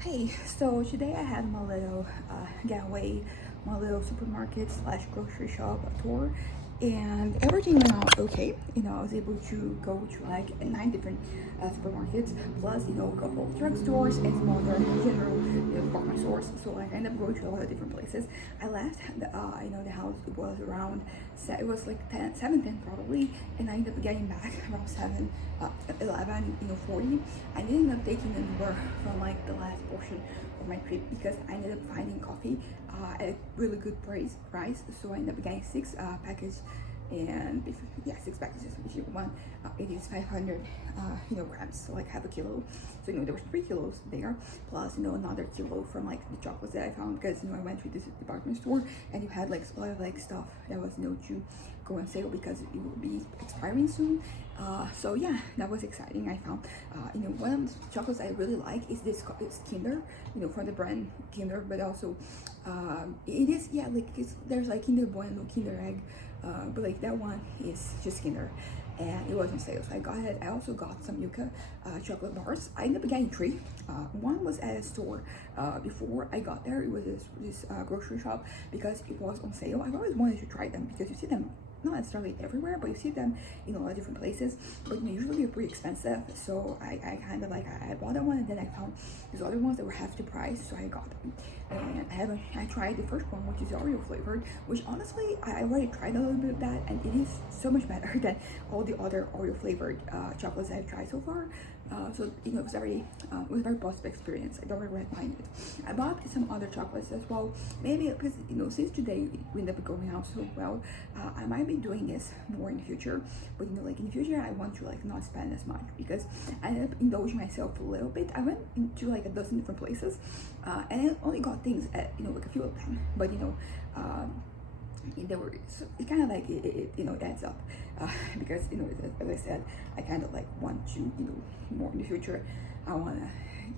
Hey, so today I had my little getaway, my little supermarket slash grocery shop tour, and everything went out okay. I was able to go to like 9 different supermarkets, plus a couple drugstores and some other general department stores. So like I ended up going to a lot of different places. I left the house was around it was like 7:10 probably, and I ended up getting back around 11 40. I ended up taking an Uber from like the last portion of my trip because I ended up finding coffee at a really good price. So I ended up getting six packages, and yeah, six packages, if you want. It is 500 grams, so like half a kilo. So there was 3 kilos there, plus another kilo from like the chocolates that I found, because I went to this department store and you had like a lot of like stuff that was to go on sale because it will be expiring soon. So yeah, that was exciting. I found one of the chocolates I really like is this it's Kinder, from the brand Kinder, but also it is, yeah, like there's like Kinder Bueno, Kinder Egg, but like that one is just Kinder, and it was on sale, so I got it. I also got some Yuka chocolate bars. I ended up getting three. One was at a store before I got there. It was this grocery shop because it was on sale. I've always wanted to try them because you see them not necessarily everywhere, but you see them in a lot of different places, but usually they're pretty expensive. So I kind of like I bought that one, and then I found these other ones that were half the price, so I got them. And I tried the first one, which is Oreo flavored, which honestly I already tried a little bit of that, and it is so much better than all the other Oreo flavored chocolates I've tried so far. So it was it was a very positive experience. I don't regret buying it. I bought some other chocolates as well, maybe because since today we ended up going out so well, I might be doing this more in the future. But like in the future, I want to like not spend as much, because I ended up indulging myself a little bit. I went into like a dozen different places, and I only got things at like a few of them, but there were, so it kind of like it adds up, because as I said, I kind of like want to more in the future. I want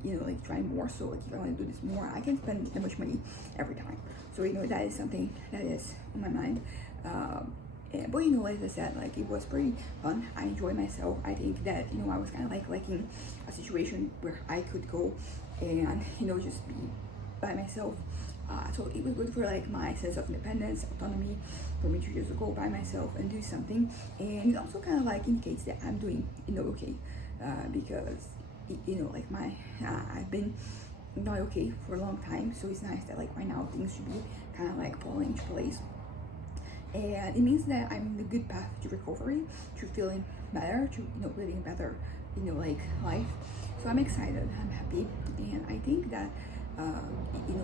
to like try more, so like if I want to do this more, I can spend that much money every time. So that is something that is on my mind. But as I said, like it was pretty fun. I enjoyed myself. I think that I was kind of like liking a situation where I could go and just be by myself. So it was good for like my sense of independence, autonomy, for me to just go by myself and do something. And it also kind of like indicates that I'm doing okay, because like I've been not okay for a long time. So it's nice that like right now things should be kind of like falling into place, and it means that I'm in a good path to recovery, to feeling better, to living a better like life. So I'm excited, I'm happy, and I think that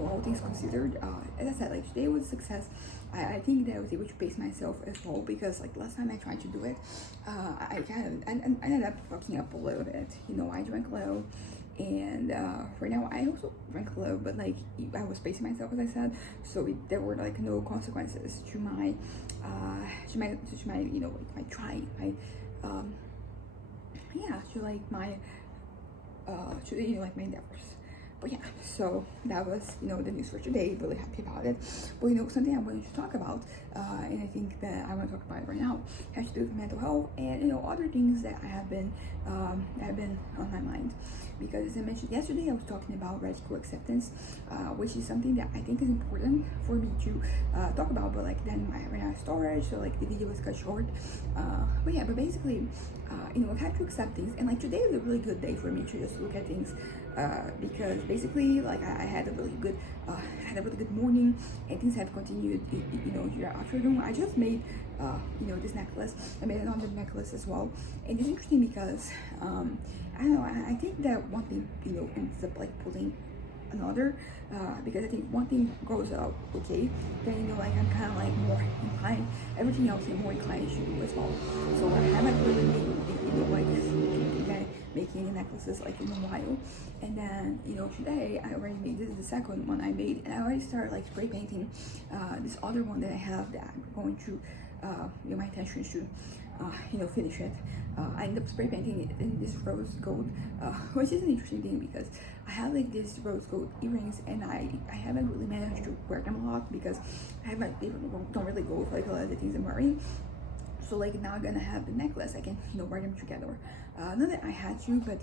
all things considered, as I said, like today was a success. I think that I was able to pace myself as well, because like last time I tried to do it, I kind of and ended up fucking up a little bit. I drank low, and right now I also drank low, but like I was pacing myself, as I said, so there were like no consequences to my like my trying, my yeah, to like my to like my endeavors. But yeah, so that was the news for today. Really happy about it. But something I wanted to talk about, and I think that I want to talk about it right now, has to do with mental health and other things that have been on my mind. Because as I mentioned yesterday, I was talking about radical acceptance, which is something that I think is important for me to talk about. But like then I ran out of storage, so like the video was cut short. But yeah, but basically, I had to accept things, and like today is a really good day for me to just look at things, because basically like I had a really good morning, and things have continued here afternoon. I just made this necklace. I made another necklace as well, and it's interesting because I don't know, I think that one thing ends up like pulling another, because I think one thing goes out okay, then like I'm kind of like more inclined, everything else I'm more inclined to do as well. So I haven't really made making any necklaces like in a while, and then today I already made, this is the second one I made, and I already started like spray painting this other one that I have, that I'm going to my intention is to finish it. I ended up spray painting it in this rose gold, which is an interesting thing because I have like these rose gold earrings, and I haven't really managed to wear them a lot because I don't really go with like a lot of the things I'm wearing. So like now I'm gonna have the necklace, I can wear them together. Not that I had to, but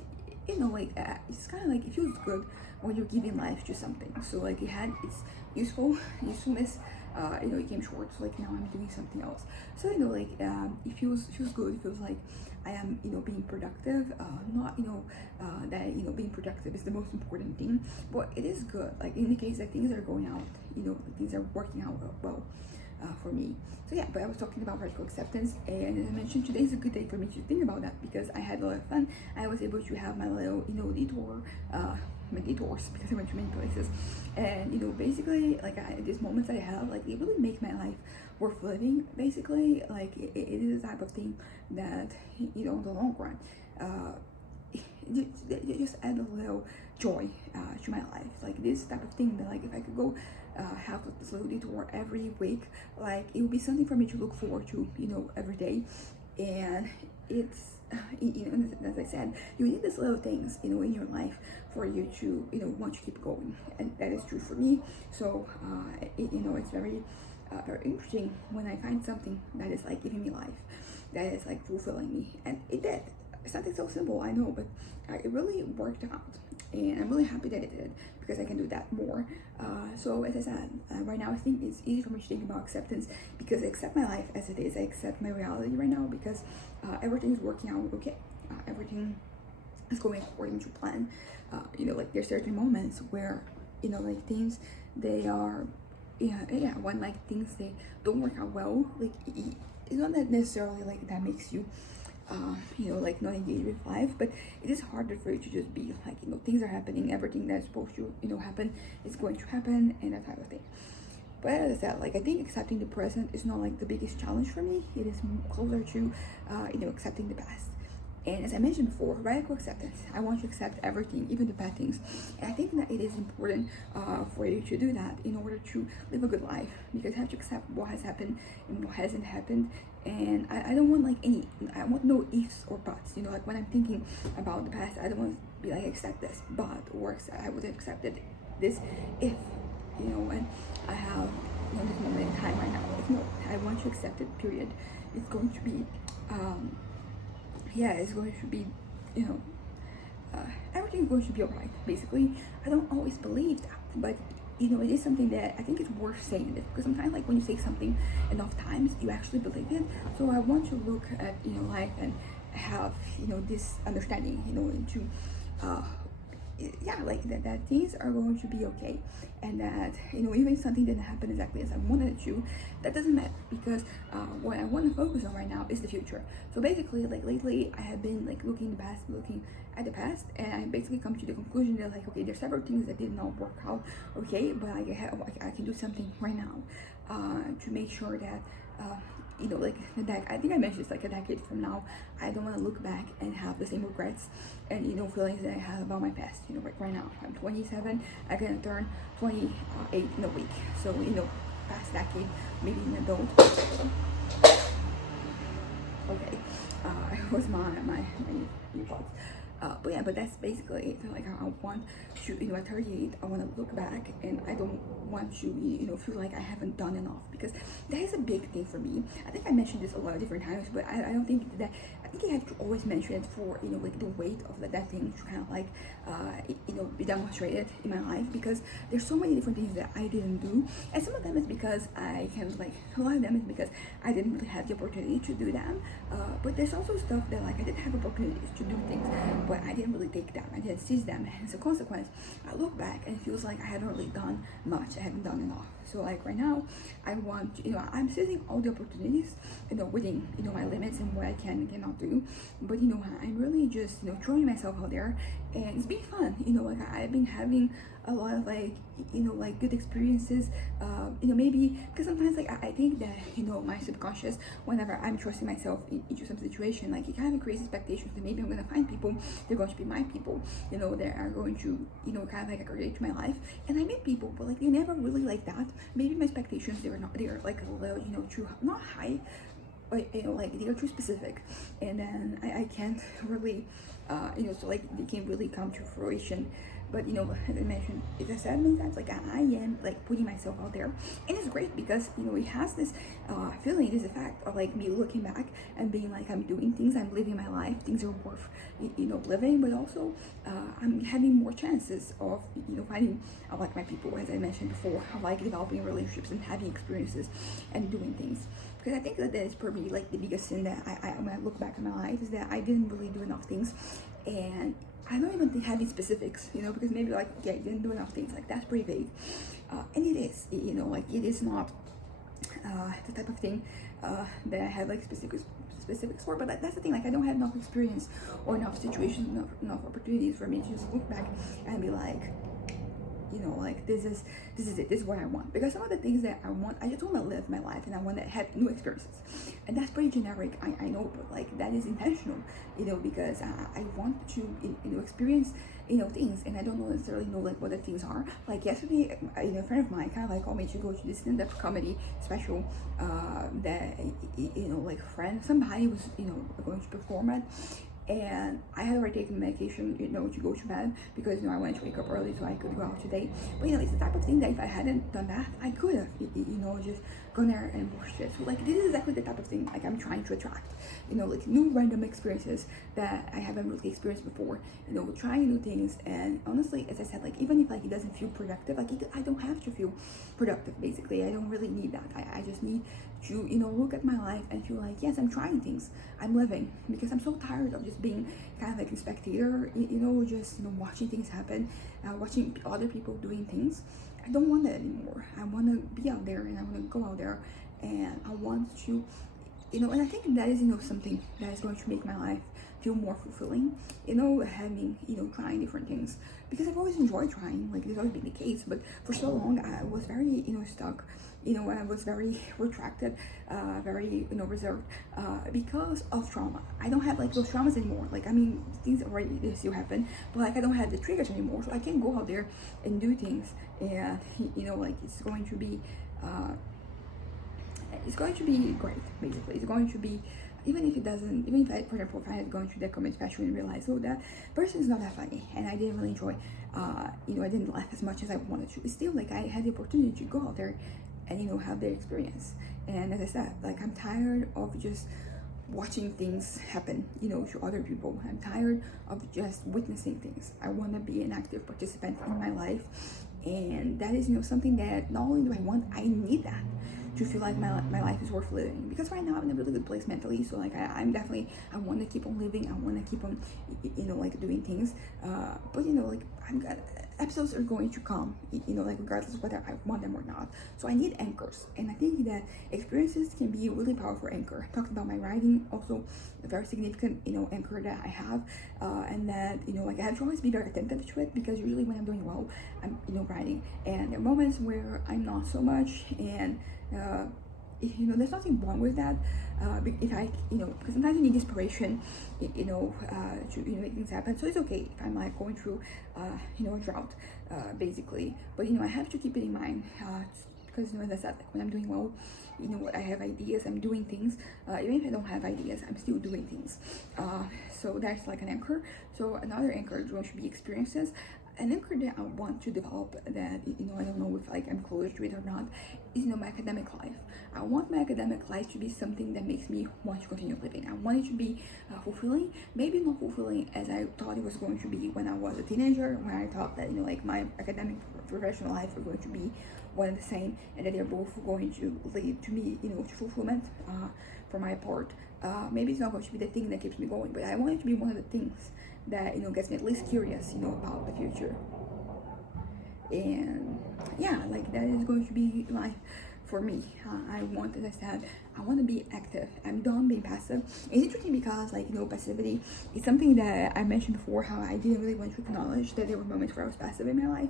like it's kind of like it feels good when you're giving life to something. So like it had its usefulness, it came short. So like now I'm doing something else. So like it feels good. It feels like I am being productive. Not that being productive is the most important thing, but it is good. Like in the case that things are going out, things are working out well. For me. So yeah, but I was talking about radical acceptance, and as I mentioned, today is a good day for me to think about that because I had a lot of fun. I was able to have my little detour, my detours, because I went to many places, and basically like these moments I have, like it really make my life worth living. Basically, like it is a type of thing that in the long run just add a little joy to my life. Like this type of thing that, like, if I could go have this little detour every week, like it would be something for me to look forward to every day. And it's as I said, you need these little things in your life for you to want to keep going, and that is true for me. So it's very interesting when I find something that is like giving me life, that is like fulfilling me, and it did. It's something so simple, I know, but it really worked out, and I'm really happy that it did because I can do that more. So as I said, right now I think it's easy for me to think about acceptance because I accept my life as it is. I accept my reality right now because everything is working out okay. Everything is going according to plan. Like there's certain moments where like things they are when like things they don't work out well. Like it's not that necessarily like that makes you like not engaged with life, but it is harder for you to just be like things are happening, everything that's supposed to happen is going to happen, and that type of thing. But as I said, like I think accepting the present is not like the biggest challenge for me. It is closer to accepting the past. And as I mentioned before, radical acceptance. I want to accept everything, even the bad things. And I think that it is important for you to do that in order to live a good life, because you have to accept what has happened and what hasn't happened. And I don't want I want no ifs or buts. Like when I'm thinking about the past, I don't want to be like accept this, but or I would have accepted this if and I have this moment in time right now. If no, I want to accept it. Period. It's going to be it's going to be, everything's going to be alright, basically. I don't always believe that, but, it is something that I think it's worth saying it, because sometimes, like, when you say something enough times, you actually believe it. So I want to look at, life and have, this understanding, into, like that things are going to be okay, and that even if something didn't happen exactly as I wanted it to, that doesn't matter, because what I want to focus on right now is the future. So basically, like lately I have been like looking at the past, and I basically come to the conclusion that like, okay, there's several things that did not work out okay, but I can do something right now to make sure that like I think I mentioned this, like a decade from now, I don't want to look back and have the same regrets and feelings that I have about my past. Like right now I'm 27, I'm gonna turn 28 in a week. So past decade, maybe an adult. Okay, it was my earpods. But that's basically it. Like I want to, at 38, I want to look back, and I don't want to, feel like I haven't done enough, because that is a big thing for me. I think I mentioned this a lot of different times, but I don't think that, I think I have to always mention it for, like the weight of that thing to kind of like, be demonstrated in my life, because there's so many different things that I didn't do, and some of them is because a lot of them is because I didn't really have the opportunity to do them, but there's also stuff that like I did have opportunities to do things, but I didn't really take them, I didn't seize them, and as a consequence, I look back and it feels like I haven't really done much, I haven't done enough. So like right now, I want, I'm seizing all the opportunities, within, my limits and what I can and cannot do. But, I'm really just, throwing myself out there, and it's been fun. Like I've been having a lot of like, like good experiences, maybe, because sometimes like I think that, my subconscious, whenever I'm trusting myself into some situation, like it kind of creates expectations that maybe I'm going to find people, they're going to be my people, that are going to, kind of like relate to my life. And I meet people, but like they never really like that. Maybe my expectations, they're like a little, too, not high, but like they are too specific, and then I can't really so like they can't really come to fruition But as I mentioned, as I said many times, like I am like putting myself out there, and it's great because it has this feeling, this effect of like me looking back and being like I'm doing things, I'm living my life, things are worth living, but also I'm having more chances of finding like my people, as I mentioned before, of like developing relationships and having experiences and doing things. Because I think that is probably like the biggest sin that I when I look back in my life is that I didn't really do enough things, and I don't even think have these specifics, because maybe like, yeah, you didn't do enough things, like that's pretty vague. And it is, like it is not the type of thing that I have like specifics for, but that's the thing, like I don't have enough experience or enough situations, enough opportunities for me to just look back and be like, like this is it, this is what I want. Because some of the things that I want, I just want to live my life and I want to have new experiences, and that's pretty generic, I know, but like that is intentional, because I want to experience things, and I don't necessarily know like what the things are. Like yesterday, a friend of mine kind of like called me to go to this stand-up comedy special that like somebody was going to perform at. And I had already taken medication, to go to bed because I wanted to wake up early so I could go out today. But it's the type of thing that if I hadn't done that, I could have, just gone there and watched it. So like this is exactly the type of thing like I'm trying to attract, like new random experiences that I haven't really experienced before. Trying new things. And honestly, as I said, like even if like it doesn't feel productive, like I don't have to feel productive. Basically, I don't really need that. I just need to look at my life and feel like, yes, I'm trying things, I'm living, because I'm so tired of just being kind of like a spectator, just watching things happen, watching other people doing things. I don't want that anymore. I want to be out there, and I want to go out there, and I want to and I think that is something that is going to make my life feel more fulfilling, having trying different things, because I've always enjoyed trying, like it's always been the case, but for so long I was very stuck, I was very retracted, very reserved, because of trauma. I don't have like those traumas anymore. Like, I mean, things already they still happen, but like I don't have the triggers anymore, so I can go out there and do things, and like it's going to be great. Basically, it's going to be, even if it doesn't, even if I, for example, if I had gone to the comment section and realized, oh, that person is not that funny, and I didn't really enjoy, I didn't laugh as much as I wanted to. It's still like I had the opportunity to go out there and have their experience. And as I said, like I'm tired of just watching things happen, to other people. I'm tired of just witnessing things. I want to be an active participant in my life, and that is, something that not only do I want, I need that to feel like my life is worth living. Because right now I'm in a really good place mentally, so like I'm definitely, I want to keep on living, I want to keep on like doing things, but like episodes are going to come, like regardless of whether I want them or not. So I need anchors, and I think that experiences can be a really powerful anchor. I talked about my writing, also a very significant anchor that I have, and that like I have to always be very attentive to it, because usually when I'm doing well, I'm writing, and there are moments where I'm not so much, and there's nothing wrong with that, if I because sometimes you need inspiration to make things happen. So it's okay if I'm like going through a drought, basically, but I have to keep it in mind, because as I said, like when I'm doing well, I have ideas, I'm doing things, even if I don't have ideas, I'm still doing things, so that's like an anchor. So another anchor is going to be experiences. An anchor that I want to develop, that I don't know if like I'm close to it or not, is my academic life. I want my academic life to be something that makes me want to continue living. I want it to be fulfilling, maybe not fulfilling as I thought it was going to be when I was a teenager, when I thought that like my academic professional life were going to be one and the same, and that they're both going to lead to me to fulfillment. For my part, maybe it's not going to be the thing that keeps me going, but I want it to be one of the things that gets me at least curious about the future. And yeah, like that is going to be life for me. I want, as I said, I want to be active. I'm done being passive. It's interesting because like passivity is something that I mentioned before, how I didn't really want to acknowledge that there were moments where I was passive in my life,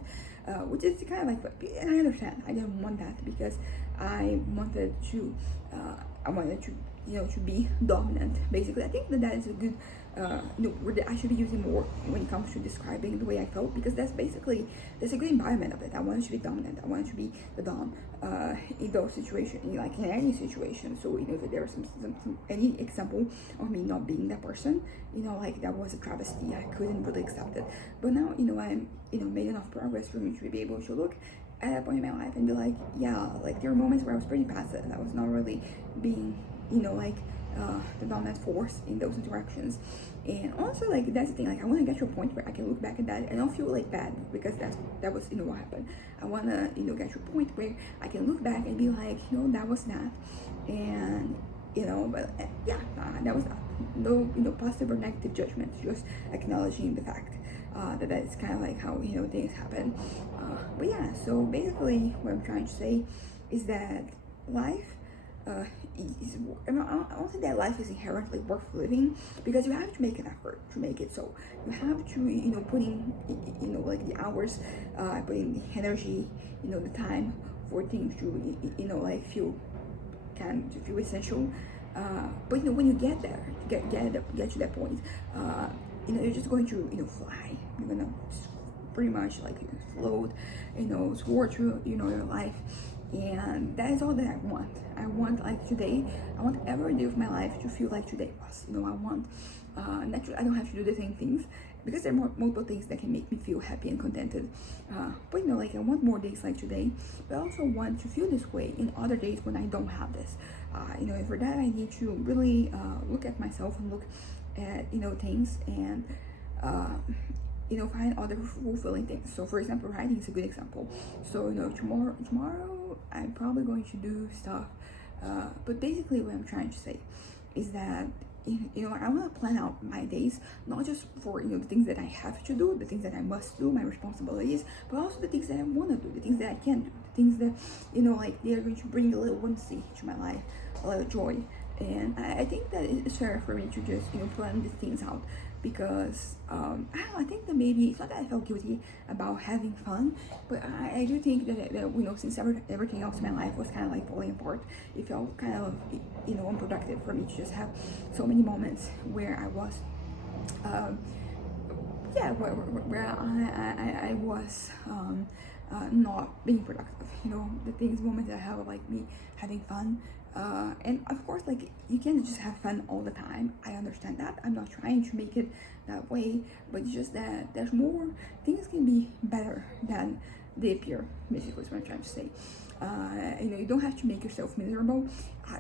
which is kind of like, and I understand I didn't want that, because I wanted to to be dominant. Basically, I think that is a good word that I should be using more when it comes to describing the way I felt, because that's a good environment of it. I wanted to be dominant. I wanted to be the dom in those situations, like in any situation. So if there was any example of me not being that person, like that was a travesty. I couldn't really accept it. But now I'm made enough progress for me to be able to look at that point in my life and be like, yeah, like there are moments where I was pretty passive. I was not really being the dominant force in those interactions. And also, like, that's the thing, like, I want to get to a point where I can look back at that and don't feel like bad, because that was what happened. I want to get to a point where I can look back and be like, that was that. And but yeah, that was no positive or negative judgment, just acknowledging the fact that is kind of like how things happen. But yeah, so basically what I'm trying to say is that life I don't think that life is inherently worth living, because you have to make an effort to make it. So you have to put in like the hours, put in the energy, the time for things to like feel essential. But when you get there, get to that point, you're just going to fly. You're gonna pretty much like float, soar through your life. And that is all that I want. I want, like, today, I want every day of my life to feel like today was. I want, naturally, I don't have to do the same things, because there are multiple things that can make me feel happy and contented. But like, I want more days like today, but I also want to feel this way in other days when I don't have this. And for that, I need to really look at myself and look at things, and find other fulfilling things. So for example, writing is a good example. So tomorrow I'm probably going to do stuff, but basically what I'm trying to say is that I want to plan out my days, not just for the things that I have to do, the things that I must do, my responsibilities, but also the things that I want to do, the things that I can do, the things that like they are going to bring a little whimsy to my life, a little joy. And I think that it's fair for me to just plan these things out, because I don't know, I think that maybe it's not that I felt guilty about having fun, but I do think that since everything else in my life was kind of like falling apart, it felt kind of unproductive for me to just have so many moments where I was where I was not being productive. The moments that I have of like me having fun. And of course, like, you can't just have fun all the time. I understand that. I'm not trying to make it that way, but it's just that there's more things can be better than they appear. Basically, is what I'm trying to say. You don't have to make yourself miserable.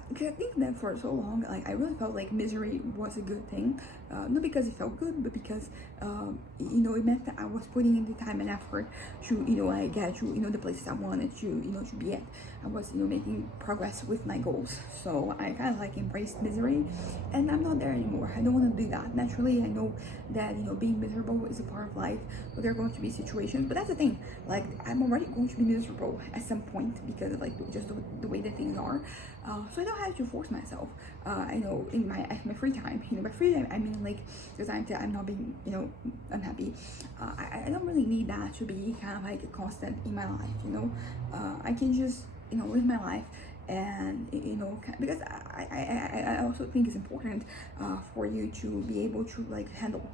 Because I think that for so long, like, I really felt like misery was a good thing. Not because it felt good, but because it meant that I was putting in the time and effort to I get to the places I wanted to be at. I was making progress with my goals. So I kind of like embraced misery, and I'm not there anymore. I don't want to do that. Naturally, I know that being miserable is a part of life, but there are going to be situations. But that's the thing, like, I'm already going to be miserable at some point, because of like just the way that things are. So I don't have to force myself. In my free time, by free time I mean like the time that I'm not being unhappy. I don't really need that to be kind of like a constant in my life. I can just live my life, and because I also think it's important for you to be able to like handle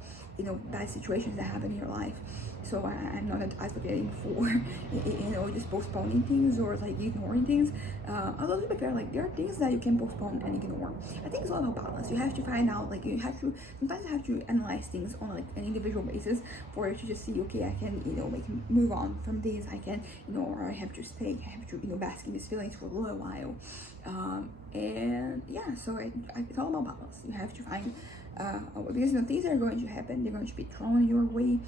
bad situations that happen in your life. So I'm not advocating for just postponing things or like ignoring things. Although to be fair, like, there are things that you can postpone and ignore. I think it's all about balance. You have to find out, like, sometimes you have to analyze things on like an individual basis for you to just see, okay, I can move on from this. I can or I have to stay. I have to bask in these feelings for a little while. And yeah, so it's all about balance. You have to find because things are going to happen. They're going to be thrown your way,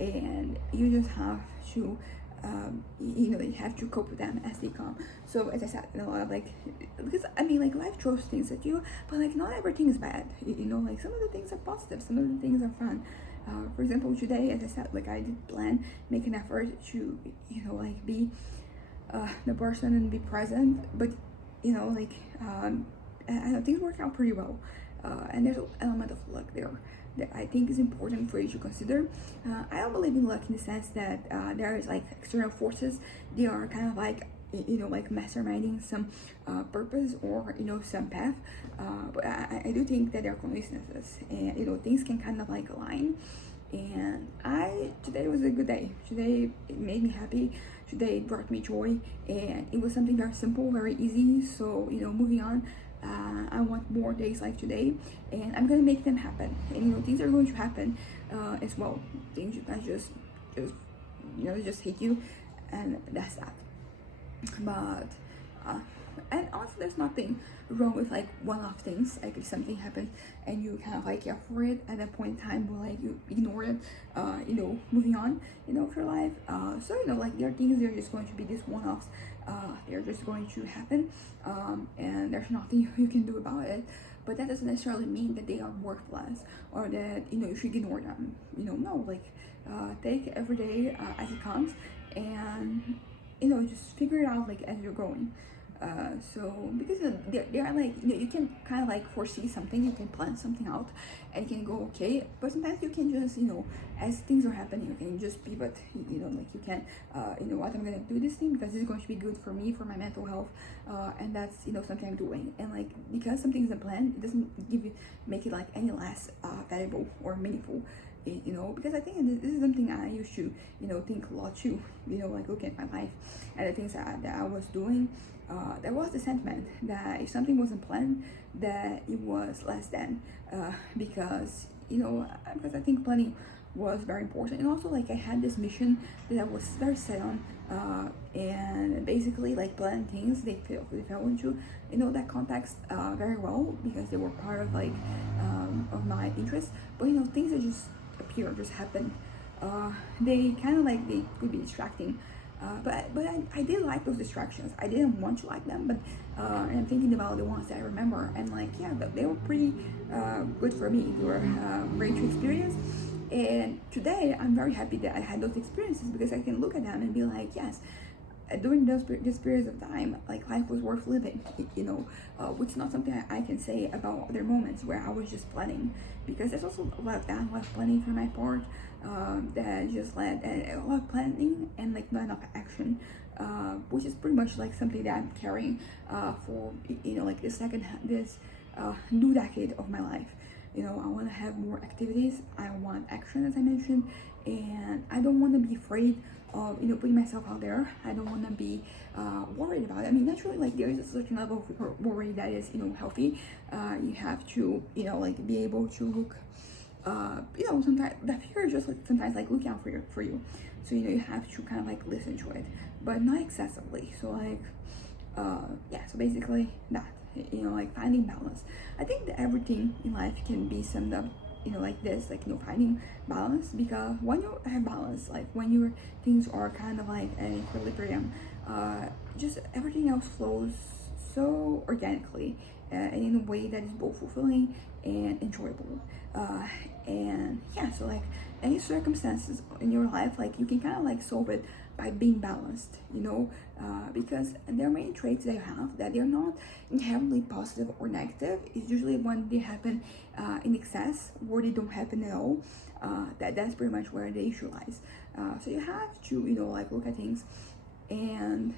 and you just have to you have to cope with them as they come. So as I said, a lot of like, because I mean, like, life throws things at you, but like not everything is bad. Like, some of the things are positive, some of the things are fun. For example, today, as I said, like, I did plan, make an effort to like be the person and be present, but like I know things work out pretty well, and there's an element of luck there that I think is important for you to consider. I don't believe in luck in the sense that there is like external forces. They are kind of like like masterminding some purpose or some path, but I do think that there are coincidences, and things can kind of like align. And today was a good day. Today it made me happy. Today it brought me joy, and it was something very simple, very easy. So moving on, I want more days like today, and I'm gonna make them happen. And things are going to happen as well. Things that just hit you, and that's that. But and also there's nothing wrong with like one-off things. Like if something happens and you kind of like care for it at that point in time, but like you ignore it, moving on with your life. So like there are things that are just going to be these one-offs. They're just going to happen, and there's nothing you can do about it. But that doesn't necessarily mean that they are worthless, or that you should ignore them. No, like take every day as it comes, and just figure it out like as you're going. So because they are like you can kind of like foresee something, you can plan something out, and you can go okay. But sometimes you can just as things are happening, you can just pivot. Like you can what, I'm gonna do this thing because this is going to be good for me, for my mental health, and that's something I'm doing. And like because something isn't planned, it doesn't make it like any less valuable or meaningful. Because I think this is something I used to think a lot too. Like looking at my life and the things that I was doing, there was the sentiment that if something wasn't planned, that it was less than, because I think planning was very important. And also like I had this mission that I was very set on, and basically like planning things, they fell into that context very well, because they were part of like of my interests. But things that just appear, just happen, they kind of like, they could be distracting, but I did like those distractions. I didn't want to like them, but and I'm thinking about the ones that I remember, and like yeah, they were pretty good for me. They were great to experience. And today I'm very happy that I had those experiences, because I can look at them and be like, yes, during this periods of time, like life was worth living, which is not something I can say about other moments where I was just planning, because there's also a lot of that, a lot of planning from my part, that just led, and a lot of planning and like not enough action, which is pretty much like something that I'm carrying for like this new decade of my life. I want to have more activities, I want action, as I mentioned, and I don't want to be afraid of putting myself out there. I don't want to be worried about it. I mean, naturally, like there is a certain level of worry that is healthy. You have to like be able to look, sometimes that fear is just like sometimes like looking out for you. So you have to kind of like listen to it, but not excessively. So like yeah, so basically that, like finding balance. I think that everything in life can be summed up like this, like finding balance, because when you have balance, like when your things are kind of like an equilibrium, just everything else flows so organically, and in a way that is both fulfilling and enjoyable. And yeah, so like any circumstances in your life, like you can kind of like solve it by being balanced, because there are many traits that you have that they're not inherently positive or negative. It's usually when they happen in excess, or they don't happen at all, that's pretty much where the issue lies. So you have to like look at things, and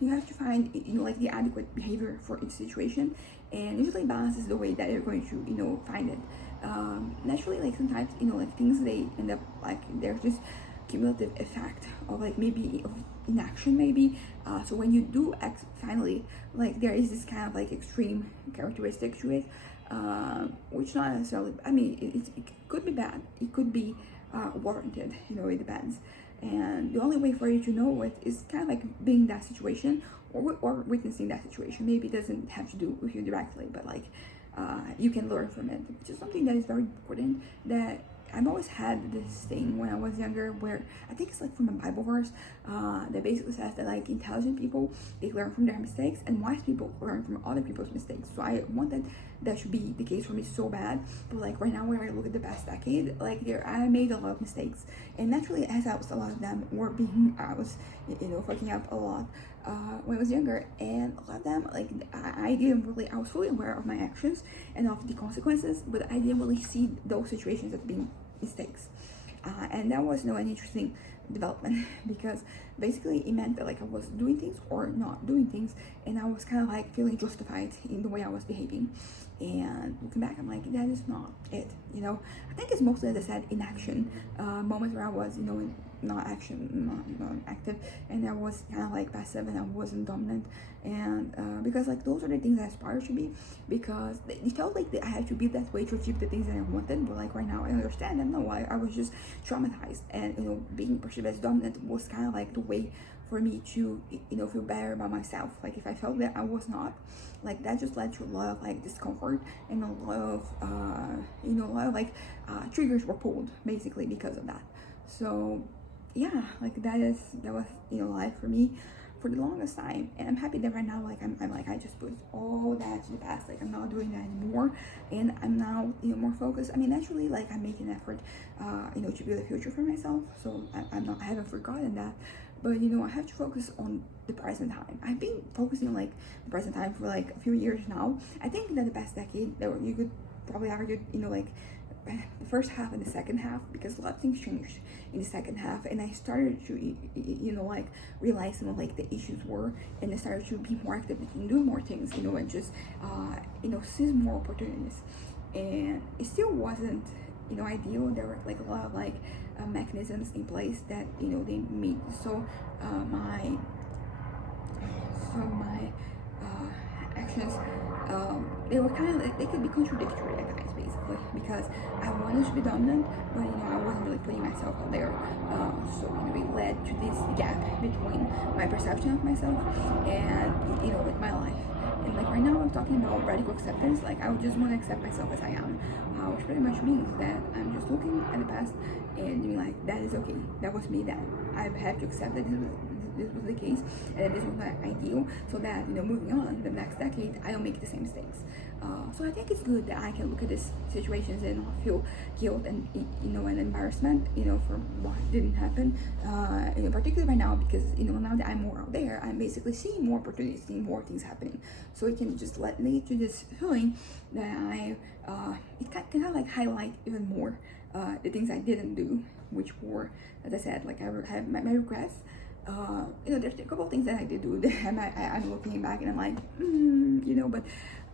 you have to find like the adequate behavior for each situation, and usually balance is the way that you're going to find it. Naturally, like sometimes like things, they end up like there's just cumulative effect of like maybe of inaction, maybe, so when you do act, finally, like there is this kind of like extreme characteristic to it, which not necessarily, I mean, it could be bad, it could be warranted, it depends. And the only way for you to know it is kind of like being in that situation, or witnessing that situation. Maybe it doesn't have to do with you directly, but like you can learn from it, which is something that is very important. That I've always had this thing when I was younger, where I think it's like from a Bible verse that basically says that like intelligent people, they learn from their mistakes, and wise people learn from other people's mistakes. So I wanted that should be the case for me so bad, but like right now, when I look at the past decade, like I made a lot of mistakes, and naturally, as I was, a lot of them were being, I was fucking up a lot when I was younger, and a lot of them, like I didn't really, I was fully aware of my actions and of the consequences, but I didn't really see those situations as being mistakes. And that was an interesting development because basically it meant that like I was doing things or not doing things, and I was kind of like feeling justified in the way I was behaving. And looking back, I'm like, that is not it, you know. I think it's mostly, as I said, inaction, moments where I was, you know, in not action, not active, and I was kind of like passive and I wasn't dominant. And because like those are the things I aspire to be, because it felt like that I had to be that way to achieve the things that I wanted. But like right now I understand that no, I was just traumatized, and you know, being perceived as dominant was kind of like the way for me to, you know, feel better about myself. Like if I felt that I was not, like that just led to a lot of like discomfort, and a lot of you know, a lot of like triggers were pulled basically because of that. So yeah, like that was, you know, life for me for the longest time. And I'm happy that right now, like I'm like, I just put all that to the past. Like I'm not doing that anymore, and I'm now, you know, more focused. I mean, naturally, like I'm making an effort you know, to build a future for myself, so I haven't forgotten that. But you know, I have to focus on the present time. I've been focusing on like the present time for like a few years now. I think that the past decade, that you could probably argue, you know, like the first half and the second half, because a lot of things changed in the second half, and I started to, you know, like realize some of like the issues were, and I started to be more active and do more things, you know, and just you know, seize more opportunities. And it still wasn't, you know, ideal. There were like a lot of like mechanisms in place that, you know, they made so my actions, they were kind of like, they could be contradictory at times basically, because I wanted to be dominant, but you know, I wasn't really putting myself out there. So you know, it led to this gap between my perception of myself and, you know, like my life. And like right now I'm talking about radical acceptance. Like I just want to accept myself as I am, which pretty much means that I'm just looking at the past and being like, that is okay, that was me then. I've had to accept that this was the case, and that this was not ideal, so that, you know, moving on the next decade, I don't make the same mistakes. So I think it's good that I can look at these situations and not feel guilt and, you know, and embarrassment, you know, for what didn't happen. You know, particularly right now, because, you know, now that I'm more out there, I'm basically seeing more opportunities, seeing more things happening. So it can just lead to this feeling that it can kind of like highlight even more the things I didn't do, which were, as I said, like I have my regrets. You know, there's a couple of things that I did do that I'm looking back and I'm like, you know, but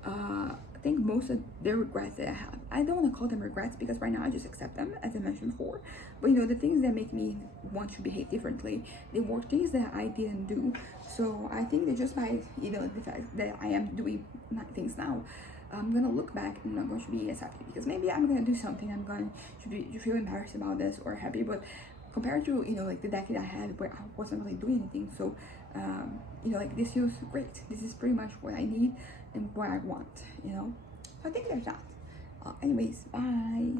I think most of the regrets that I have, I don't want to call them regrets, because right now I just accept them, as I mentioned before. But you know, the things that make me want to behave differently, they were things that I didn't do. So I think that just by, you know, the fact that I am doing things now, I'm gonna look back and I'm not going to be as happy, because maybe I'm gonna do something, I'm going to feel embarrassed about this or happy, but compared to, you know, like the decade I had where I wasn't really doing anything. So you know, like this feels great. This is pretty much what I need and what I want, you know. So I think there's that. Anyways, bye.